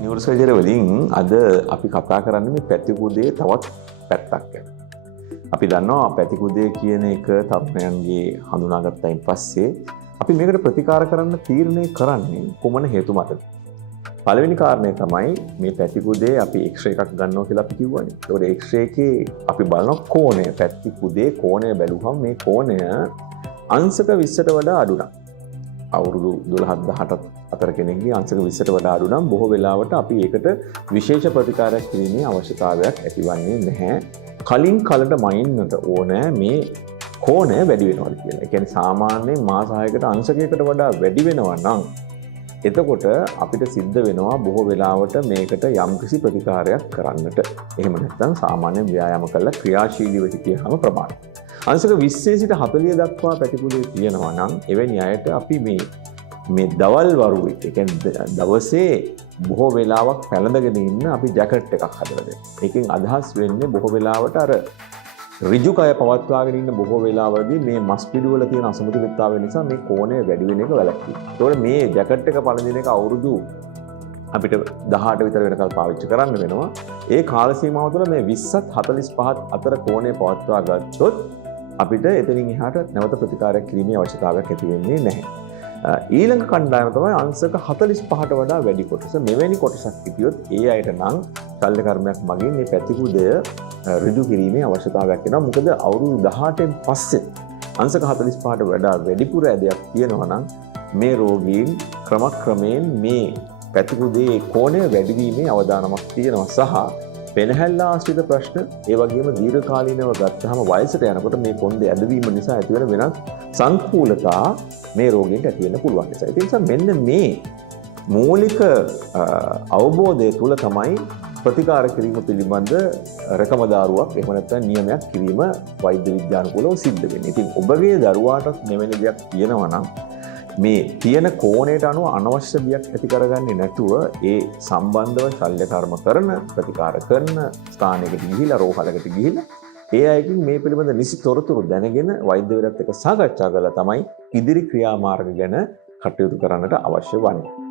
Neuro surgery වලින් අද අපි කතා කරන්නේ මේ පැතිකුදේ තවත් පැත්තක් ගැන. අපි දන්නවා පැතිකුදේ කියන එක තරුණයන්ගේ හඳුනාගත්තයින් පස්සේ අපි මේකට ප්‍රතිකාර කරන්න තීරණය කරන්නේ කොමන හේතු මතද? පළවෙනි කාරණය තමයි මේ පැතිකුදේ අපි එක්ස්රේ එකක් ගන්නවා කියලා අපි කිව්වනේ. ඒකට එක්ස්රේ එකේ අපි බලන කෝණය පැතිකුදේ කෝණය බැලුවහම මේ කෝණය අංශක 20ට වඩා අඩු නම් අවුරුදු 12-18 අතර කෙනෙක්ගේ අංශක 20ට වඩා අඩු නම් බොහෝ වෙලාවට අපි ඒකට විශේෂ ප්‍රතිකාරයක් කිරීමේ අවශ්‍යතාවයක් ඇතිවන්නේ නැහැ. කලින් කලට මයින්නට ඕනෑ මේ කෝණය වැඩි වෙනවද කියලා. ඒ කියන්නේ සාමාන්‍යයෙන් මාස 6කට අංශකයකට වඩා වැඩි වෙනවා නම් එතකොට අපිට සිද්ධ වෙනවා බොහෝ වෙලාවට මේකට යම්කිසි ප්‍රතිකාරයක් කරන්නට. එහෙම නැත්නම් සාමාන්‍ය ව්‍යායාම කරලා ක්‍රියාශීලීව සිටියාම ප්‍රමාණයි. අංශක 20 සිට 40 දක්වා පැතිකුදේ තියෙනවා නම් එවැනි අයට අපි මේ දවල් වරුවේ ඒ කියන්නේ දවසේ බොහෝ වෙලාවක් පැලඳගෙන ඉන්න අපි ජැකට් එකක් හදලා දෙනවා. ඒකෙන් අදහස් වෙන්නේ බොහෝ වෙලාවට අර ඍජු කය පවත්වාගෙන ඉන්න බොහෝ වෙලාවලදී මේ මස් පිඩු වල තියෙන අසමතුලිතතාවය නිසා මේ කෝණය වැඩි වෙන එක වැළැක්වෙනවා. ඒතකොට මේ ජැකට් එක පළඳින එක අවුරුදු අපිට 18 විතර වෙනකල් පාවිච්චි කරන්න වෙනවා. ඒ කාල සීමාව තුළ මේ 20ත් 45ත් අතර කෝණය පවත්වා ගත්තොත් අපිට එතනින් එහාට නැවත ප්‍රතිකාරයක් කිරීමේ අවශ්‍යතාවයක් ඇති වෙන්නේ නැහැ. ඊළඟ කණ්ඩායම තමයි අංශක 45ට වඩා වැඩි කොටස. මෙවැනි කොටසක් හිටියොත් ඒ අයට නම් ශල්‍ය කර්මයක් මගින් මේ පැතිකුදය ඍජු කිරීමේ අවශ්‍යතාවයක් වෙනවා. මොකද අවුරුදු 18න් පස්සේ අංශක 45ට වඩා වැඩිපුර ඇදයක් තියෙනවා නම් මේ රෝගීන් ක්‍රමක්‍රමයෙන් මේ පැතිකුදේ කෝණය වැඩිවීමේ අවදානමක් තියෙනවා සහ පෙනහැල්ල ආශ්‍රිත ප්‍රශ්න ඒ වගේම දීර්ඝකාලීනව ගත්තාම වයසට යනකොට මේ කොන්දේ ඇදවීම නිසා ඇතිවන වෙනත් සංකූලතා මේ රෝගීන්ට ඇති වෙන්න පුළුවන් නිසා. ඒ නිසා මෙන්න මේ මූලික අවබෝධය තුල තමයි ප්‍රතිකාර කිරීම පිළිබඳ රැකමදාරුවක් එහෙම නැත්නම් නියමයක් කිරීම වෛද්‍ය විද්‍යානුකූලව සිද්ධ වෙන්නේ. ඉතින් ඔබගේ දරුවාටත් මෙවැනි දෙයක් තියෙනවා නම් මේ තියෙන කෝණයට අනුව අනවශ්‍ය බියක් ඇති කරගන්නේ නැතුව ඒ සම්බන්ධව ශල්‍ය කර්ම කරන ප්‍රතිකාර කරන ස්ථානයකට ගිහිලා රෝහලකට ගිහිලා ඒ අයකින් මේ පිළිබඳ නිසි තොරතුරු දැනගෙන වෛද්‍යවරයාත් එක්ක සාකච්ඡා කරලා තමයි ඉදිරි ක්‍රියාමාර්ග ගැන කටයුතු කරන්නට අවශ්‍ය වන්නේ.